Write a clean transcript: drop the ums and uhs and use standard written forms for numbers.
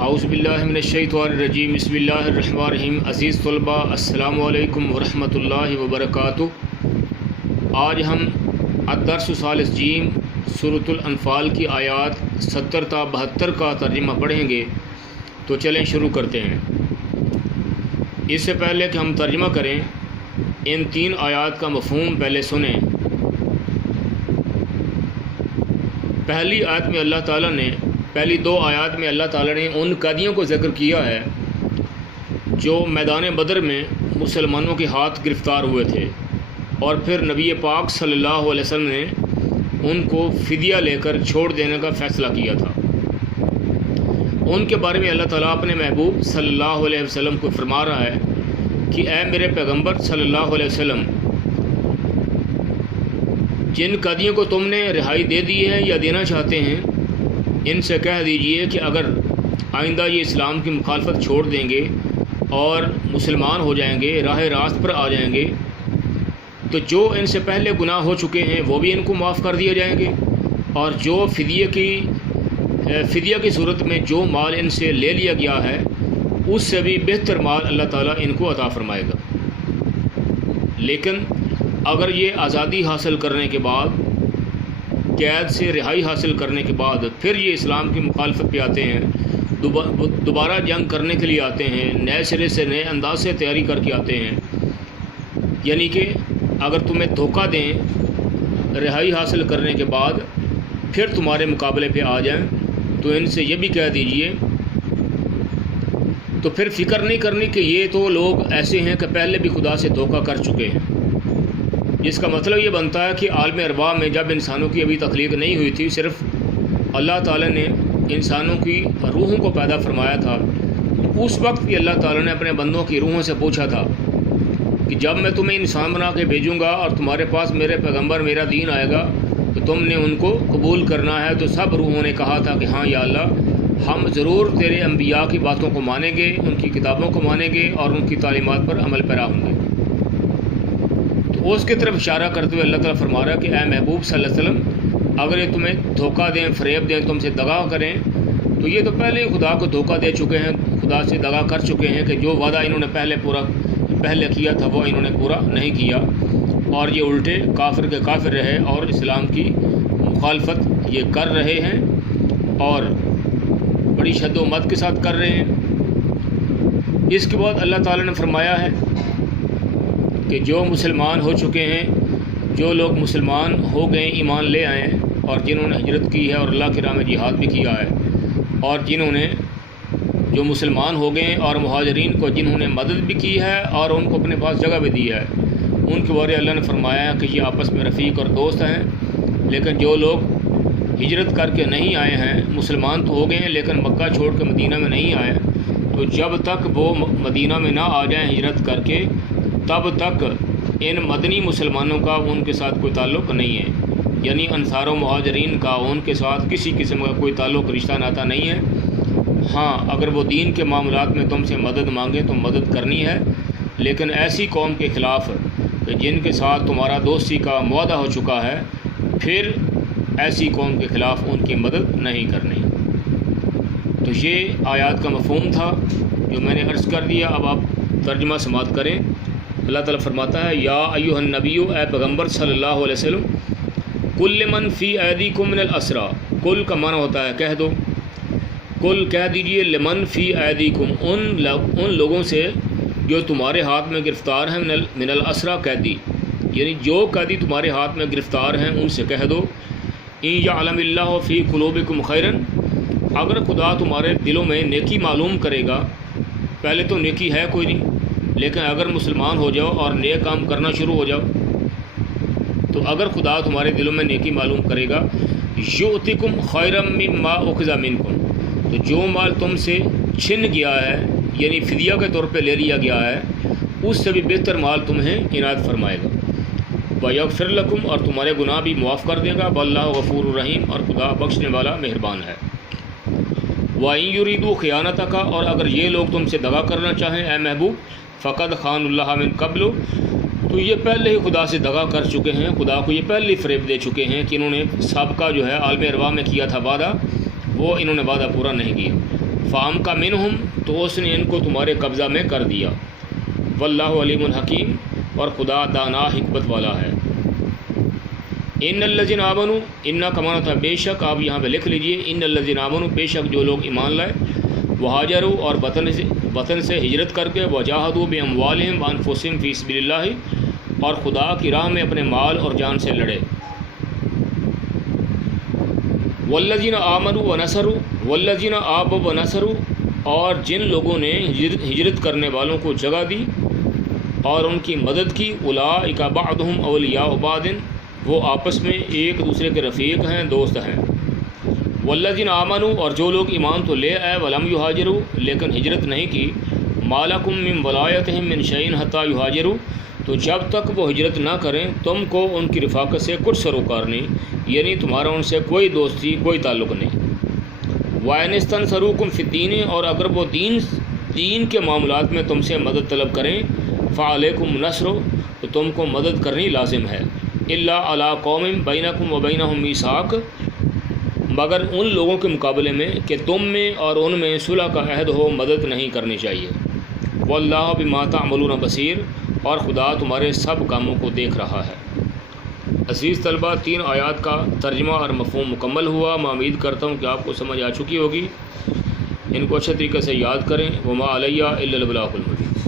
اعوذ باللہ من الشیطان الرجیم بسم اللہ الرحمن الرحیم۔ عزیز طلبہ السلام علیکم ورحمۃ اللہ وبرکاتہ۔ آج ہم الدرس الثالث جیم سورۃ الانفال کی آیات 70 تا 72 کا ترجمہ پڑھیں گے، تو چلیں شروع کرتے ہیں۔ اس سے پہلے کہ ہم ترجمہ کریں، ان 3 آیات کا مفہوم پہلے سنیں۔ پہلی آیت میں اللہ تعالیٰ نے پہلی 2 آیات میں اللہ تعالیٰ نے ان قیدیوں کو ذکر کیا ہے جو میدان بدر میں مسلمانوں کے ہاتھ گرفتار ہوئے تھے، اور پھر نبی پاک صلی اللہ علیہ وسلم نے ان کو فدیہ لے کر چھوڑ دینے کا فیصلہ کیا تھا۔ ان کے بارے میں اللہ تعالیٰ اپنے محبوب صلی اللہ علیہ وسلم کو فرما رہا ہے کہ اے میرے پیغمبر صلی اللہ علیہ وسلم، جن قیدیوں کو تم نے رہائی دے دی ہے یا دینا چاہتے ہیں، ان سے کہہ دیجئے کہ اگر آئندہ یہ اسلام کی مخالفت چھوڑ دیں گے اور مسلمان ہو جائیں گے، راہ راست پر آ جائیں گے، تو جو ان سے پہلے گناہ ہو چکے ہیں وہ بھی ان کو معاف کر دیے جائیں گے، اور جو فدیہ کی صورت میں جو مال ان سے لے لیا گیا ہے اس سے بھی بہتر مال اللہ تعالیٰ ان کو عطا فرمائے گا۔ لیکن اگر یہ آزادی حاصل کرنے کے بعد، قید سے رہائی حاصل کرنے کے بعد پھر یہ اسلام کی مخالفت پہ آتے ہیں، دوبارہ جنگ کرنے کے لیے آتے ہیں، نئے سرے سے نئے انداز سے تیاری کر کے آتے ہیں، یعنی کہ اگر تمہیں دھوکہ دیں رہائی حاصل کرنے کے بعد پھر تمہارے مقابلے پہ آ جائیں، تو ان سے یہ بھی کہہ دیجئے، تو پھر فکر نہیں کرنی کہ یہ تو لوگ ایسے ہیں کہ پہلے بھی خدا سے دھوکہ کر چکے ہیں۔ جس کا مطلب یہ بنتا ہے کہ عالم ارواح میں جب انسانوں کی ابھی تخلیق نہیں ہوئی تھی، صرف اللہ تعالیٰ نے انسانوں کی روحوں کو پیدا فرمایا تھا، تو اس وقت بھی اللہ تعالیٰ نے اپنے بندوں کی روحوں سے پوچھا تھا کہ جب میں تمہیں انسان بنا کے بھیجوں گا اور تمہارے پاس میرے پیغمبر میرا دین آئے گا تو تم نے ان کو قبول کرنا ہے۔ تو سب روحوں نے کہا تھا کہ ہاں یا اللہ، ہم ضرور تیرے انبیاء کی باتوں کو مانیں گے، ان کی کتابوں کو مانیں گے اور ان کی تعلیمات پر عمل پیرا ہوں گے۔ تو اس کی طرف اشارہ کرتے ہوئے اللہ تعالیٰ فرما رہا ہے کہ اے محبوب صلی اللہ علیہ وسلم، اگر یہ تمہیں دھوکہ دیں، فریب دیں، تم سے دغا کریں، تو یہ تو پہلے ہی خدا کو دھوکہ دے چکے ہیں، خدا سے دغا کر چکے ہیں کہ جو وعدہ انہوں نے پہلے کیا تھا وہ انہوں نے پورا نہیں کیا، اور یہ الٹے کافر کے کافر رہے اور اسلام کی مخالفت یہ کر رہے ہیں اور بڑی شد و مت کے ساتھ کر رہے ہیں۔ اس کے بعد اللہ تعالیٰ نے فرمایا ہے کہ جو مسلمان ہو چکے ہیں، جو لوگ مسلمان ہو گئے، ایمان لے آئے ہیں، اور جنہوں نے ہجرت کی ہے اور اللہ کی راہ میں جہاد بھی کیا ہے، اور جنہوں نے جو مسلمان ہو گئے اور مہاجرین کو جنہوں نے مدد بھی کی ہے اور ان کو اپنے پاس جگہ بھی دی ہے، ان کے بارے اللہ نے فرمایا ہے کہ یہ آپس میں رفیق اور دوست ہیں۔ لیکن جو لوگ ہجرت کر کے نہیں آئے ہیں، مسلمان تو ہو گئے ہیں لیکن مکہ چھوڑ کے مدینہ میں نہیں آئے، تو جب تک وہ مدینہ میں نہ آ جائیں ہجرت کر کے، تب تک ان مدنی مسلمانوں کا ان کے ساتھ کوئی تعلق نہیں ہے، یعنی انصار و مہاجرین کا ان کے ساتھ کسی قسم کا کوئی تعلق رشتہ ناتا نہیں ہے۔ ہاں، اگر وہ دین کے معاملات میں تم سے مدد مانگیں تو مدد کرنی ہے، لیکن ایسی قوم کے خلاف کہ جن کے ساتھ تمہارا دوستی کا معاہدہ ہو چکا ہے، پھر ایسی قوم کے خلاف ان کی مدد نہیں کرنی۔ تو یہ آیات کا مفہوم تھا جو میں نے عرض کر دیا۔ اب آپ ترجمہ سماعت کریں۔ اللہ تعالیٰ فرماتا ہے، یا ایھا النبی، اے پیغمبر صلی اللہ علیہ وسلم، کل من فی ایدیکم من الاسری، کل کا معنی ہوتا ہے کہہ دو، کل کہہ دیجئے، لمن فی ایدیکم، ان لوگوں سے جو تمہارے ہاتھ میں گرفتار ہیں، من الاسری قیدی، یعنی جو قیدی تمہارے ہاتھ میں گرفتار ہیں ان سے کہہ دو، ان یعلم اللہ فی قلوبکم خیرا، اگر خدا تمہارے دلوں میں نیکی معلوم کرے گا، پہلے تو نیکی ہے کوئی نہیں، لیکن اگر مسلمان ہو جاؤ اور نیک کام کرنا شروع ہو جاؤ، تو اگر خدا تمہارے دلوں میں نیکی معلوم کرے گا، یؤتکم خیرا مما اخذ منکم، تو جو مال تم سے چھن گیا ہے، یعنی فدیہ کے طور پہ لے لیا گیا ہے، اس سے بھی بہتر مال تمہیں عنایت فرمائے گا، وَيَغْفِرْ لَكُمْ، اور تمہارے گناہ بھی معاف کر دے گا، وَاللَّهُ غَفُورٌ رَحِيمٌ، اور خدا بخشنے والا مہربان ہے۔ وَإِن يُرِيدُوا خِيَانَتَكَ، اور اگر یہ لوگ تم سے دغا کرنا چاہیں اے محبوب، فَقَدْ خَانُوا اللَّهَ مِن قَبْلُ، تو یہ پہلے ہی خدا سے دغا کر چکے ہیں، خدا کو یہ پہلے فریب دے چکے ہیں کہ انہوں نے سابقہ جو ہے عالم ارواح میں کیا تھا وعدہ، وہ انہوں نے وعدہ پورا نہیں کیا۔ فام کا منہم تو اس نے ان کو تمہارے قبضہ میں کر دیا، واللہ علیم الحکیم اور خدا دانا حکمت والا ہے۔ ان الذین آمنوا، ان کا معنی تھا بے شک، آپ یہاں پہ لکھ لیجئے ان الذین آمنوا، بے شک جو لوگ ایمان لائے، وہاجروا اور وطن سے ہجرت کر کے، وجاہدوا باموالہم وانفسہم فی سبیل اللہ اور خدا کی راہ میں اپنے مال اور جان سے لڑے، والذین آمنوا ونصروا، والذین آووا ونصروا اور جن لوگوں نے ہجرت کرنے والوں کو جگہ دی اور ان کی مدد کی، اولئک بعضهم اولیاء بعض، وہ آپس میں ایک دوسرے کے رفیق ہیں، دوست ہیں۔ والذین آمنوا اور جو لوگ ایمان تو لے آئے، ولم یہاجروا لیکن ہجرت نہیں کی، ما لکم من ولایتہم من شیء حتی یہاجروا، تو جب تک وہ ہجرت نہ کریں تم کو ان کی رفاقت سے کچھ سروکار نہیں، یعنی تمہارا ان سے کوئی دوستی، کوئی تعلق نہیں۔ وَإِنِ اسْتَنْصَرُوكُمْ فِي الدِّينِ اور اگر وہ دین کے معاملات میں تم سے مدد طلب کریں، فَعَلَيْكُمْ نَصْرُ تو تم کو مدد کرنی لازم ہے، إِلَّا عَلَىٰ قَوْمٍ بَيْنَكُمْ وَبَيْنَهُمْ مِيثَاقٌ مگر ان لوگوں کے مقابلے میں کہ تم میں اور ان میں صلح کا عہد ہو، مدد نہیں کرنی چاہیے۔ وَاللَّهُ بِمَا تَعْمَلُونَ بَصِيرٌ اور خدا تمہارے سب کاموں کو دیکھ رہا ہے۔ عزیز طلبہ، 3 آیات کا ترجمہ اور مفہوم مکمل ہوا۔ میں امید کرتا ہوں کہ آپ کو سمجھ آ چکی ہوگی۔ ان کو اچھے طریقے سے یاد کریں۔ وما علیہ الا البلاغ المبین۔